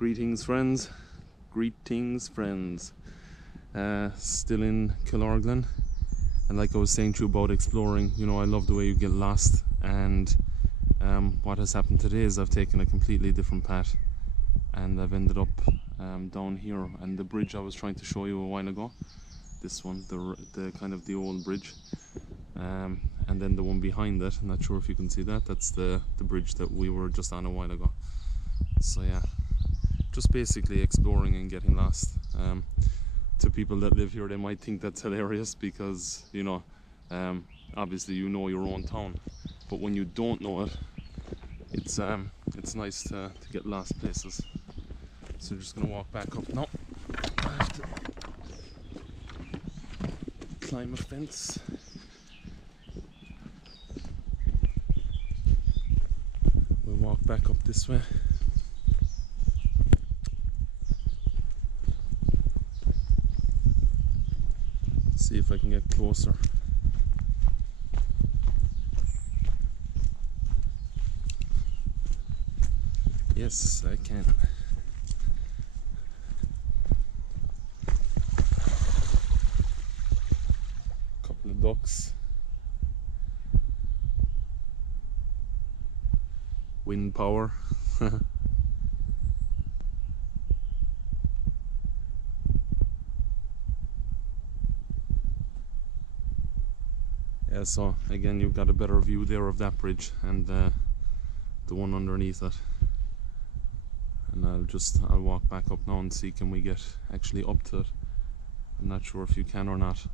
Greetings friends, still in Killorglin, and like I was saying to you about exploring, you know, I love the way you get lost, and what has happened today is I've taken a completely different path and I've ended up down here, and the bridge I was trying to show you a while ago, this one, the kind of the old bridge, and then the one behind it, I'm not sure if you can see that, that's the bridge that we were just on a while ago. So yeah, just basically exploring and getting lost. To people that live here, they might think that's hilarious because, you know, obviously you know your own town, but when you don't know it, it's nice to get lost places. So we're just gonna walk back up now. I have to climb a fence. We'll walk back up this way. See if I can get closer. Yes, I can. Couple of ducks. Wind power. Yeah, so again you've got a better view there of that bridge and the one underneath it. And I'll walk back up now and see can we get actually up to it. I'm not sure if you can or not,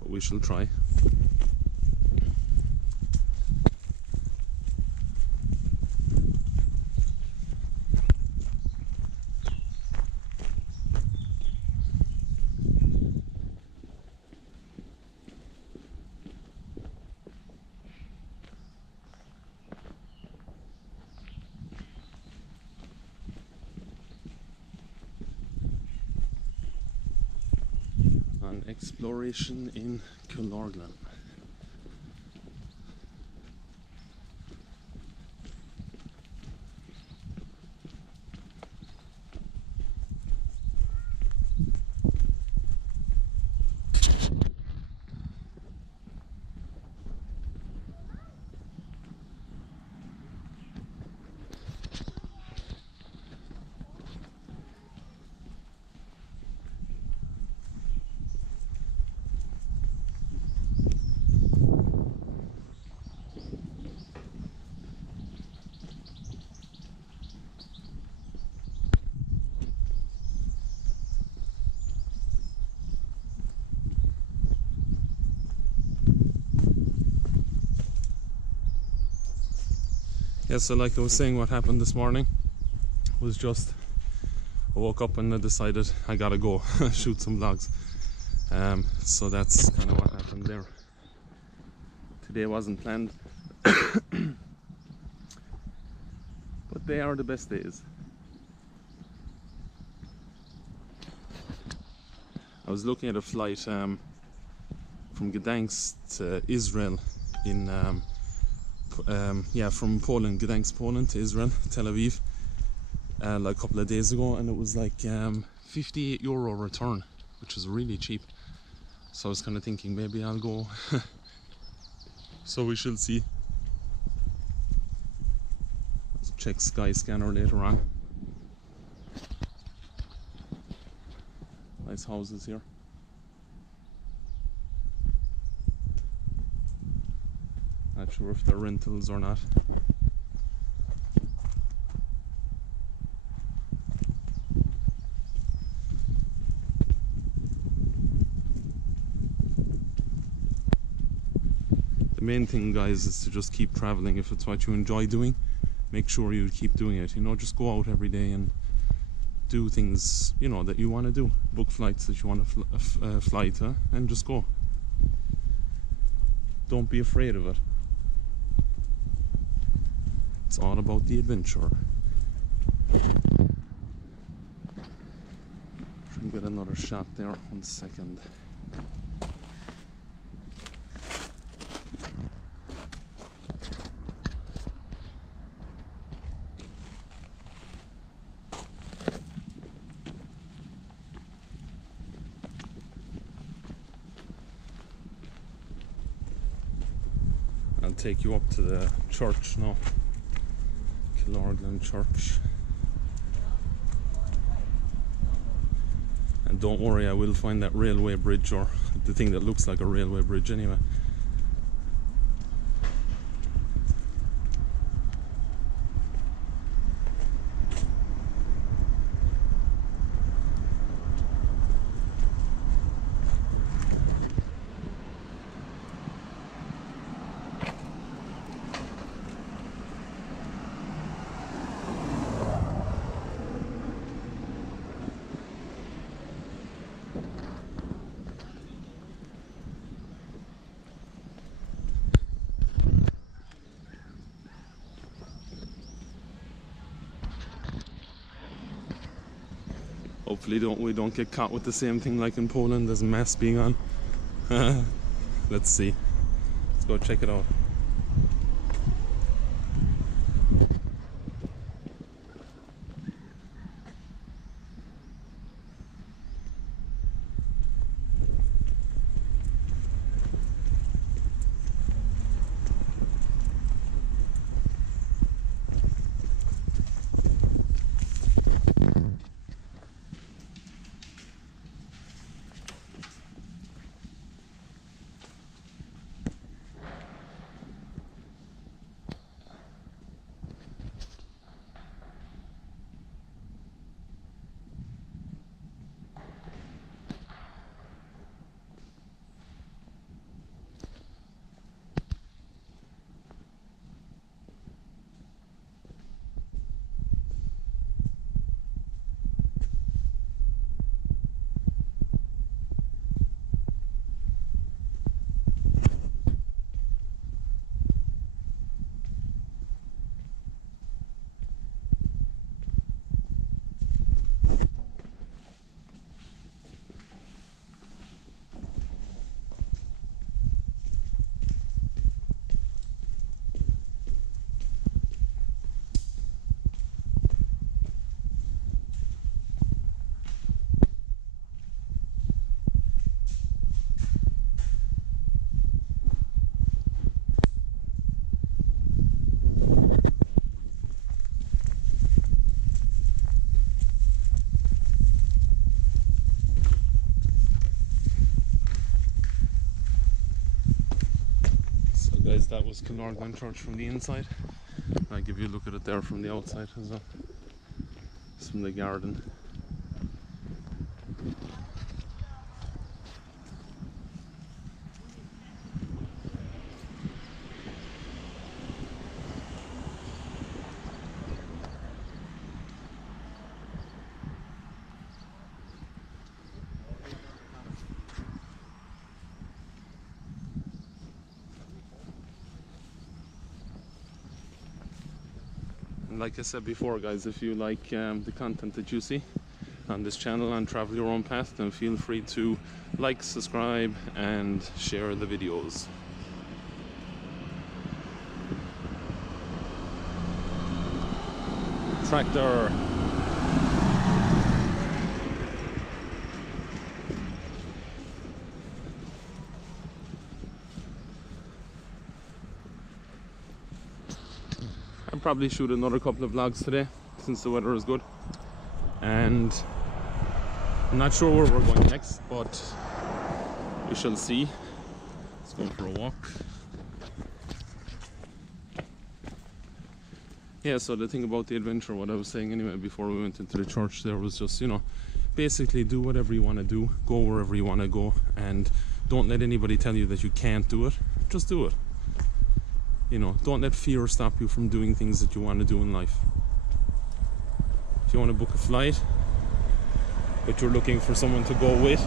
but we shall try. On exploration in Killorglin. Yeah, so like I was saying, what happened this morning was just I woke up and I decided I gotta go shoot some vlogs. So that's kind of what happened there. Today wasn't planned, but they are the best days. I was looking at a flight from Gdansk to Israel in from Poland, Gdansk, Poland to Israel, Tel Aviv, like a couple of days ago, and it was like €58 return, which is really cheap. So I was kind of thinking maybe I'll go. So we shall see. Let's check Skyscanner later on. Nice houses here. Not sure if they're rentals or not. The main thing, guys, is to just keep traveling. If it's what you enjoy doing, make sure you keep doing it. You know, just go out every day and do things, you know, that you want to do. Book flights that you want to fly to, and just go. Don't be afraid of it. It's all about the adventure. Try and get another shot there. 1 second. take you up to the church now, Killorglin Church. And don't worry, I will find that railway bridge, or the thing that looks like a railway bridge anyway. Hopefully we don't get caught with the same thing like in Poland. There's mass being on. Let's see. Let's go check it out. Guys, that was Killorglin Church from the inside. I'll give you a look at it there from the outside as well. It's from the garden. Like I said before, guys, if you like the content that you see on this channel and Travel Your Own Path, then feel free to like, subscribe and share the videos. Tractor. I'll probably shoot another couple of vlogs today since the weather is good, and I'm not sure where we're going next, but we shall see. Let's go for a walk. Yeah, so the thing about the adventure, what I was saying anyway before we went into the church there, was just, you know, basically do whatever you want to do, go wherever you want to go, and don't let anybody tell you that you can't do it. Just do it. You know, don't let fear stop you from doing things that you want to do in life. If you want to book a flight, but you're looking for someone to go with,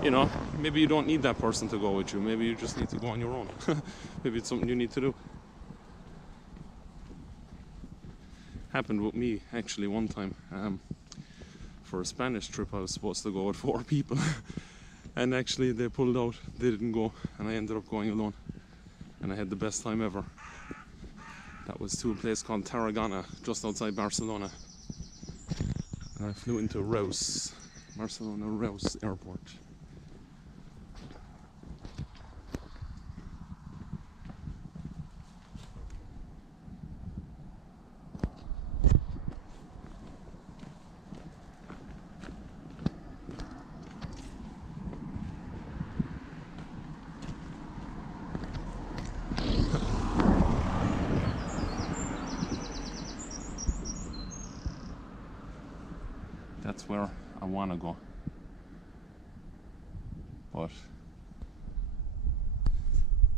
you know, maybe you don't need that person to go with you. Maybe you just need to go on your own. Maybe it's something you need to do. Happened with me actually one time. For a Spanish trip I was supposed to go with 4 people. And actually they pulled out, they didn't go, and I ended up going alone. And I had the best time ever. That was to a place called Tarragona, just outside Barcelona. And I flew into Reus, Barcelona Reus airport. That's where I want to go. But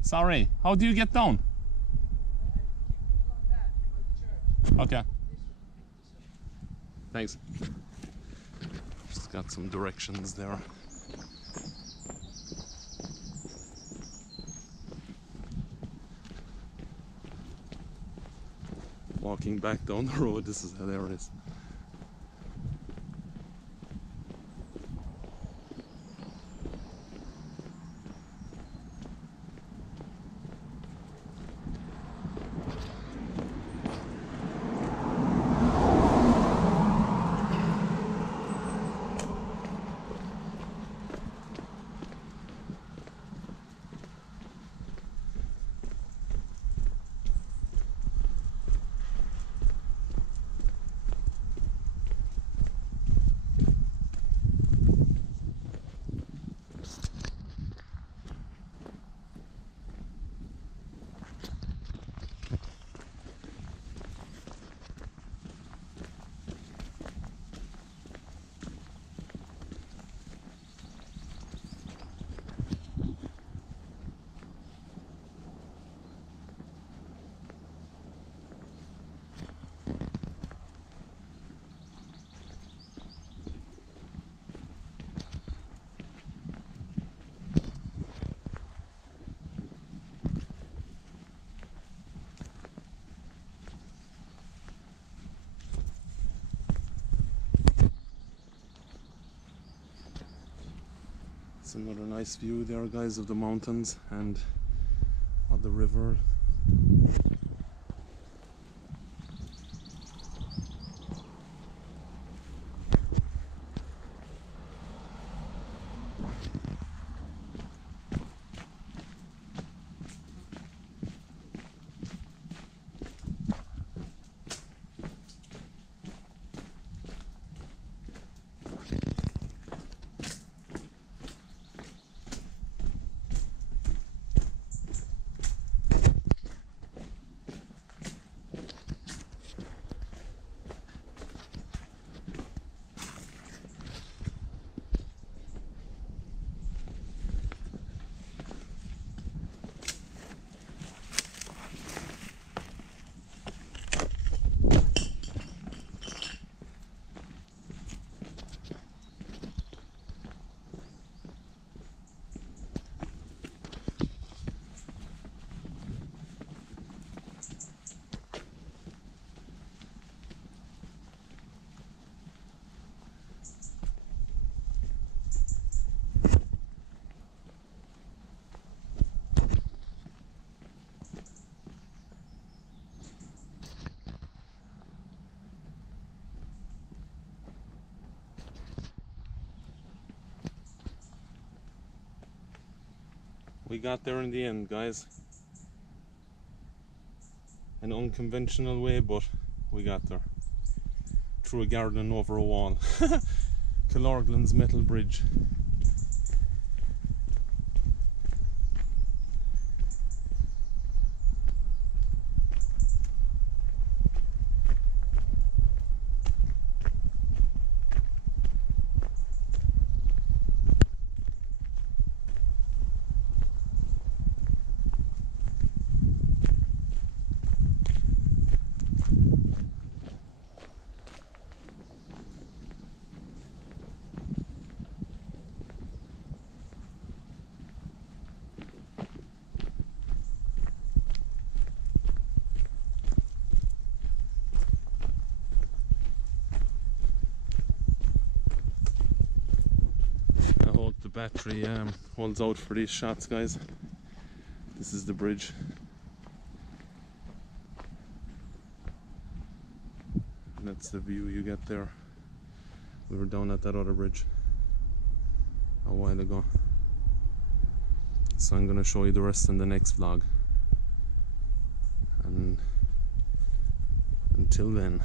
sorry, how do you get down? Okay. Thanks. Just got some directions there. Walking back down the road, this is hilarious. It's another nice view there, guys, of the mountains and of the river. We got there in the end, guys. An unconventional way, but we got there. Through a garden and over a wall. Killorglin's metal bridge. I hope the battery holds out for these shots, guys. This is the bridge. And that's the view you get there. We were down at that other bridge a while ago. So I'm going to show you the rest in the next vlog. And until then.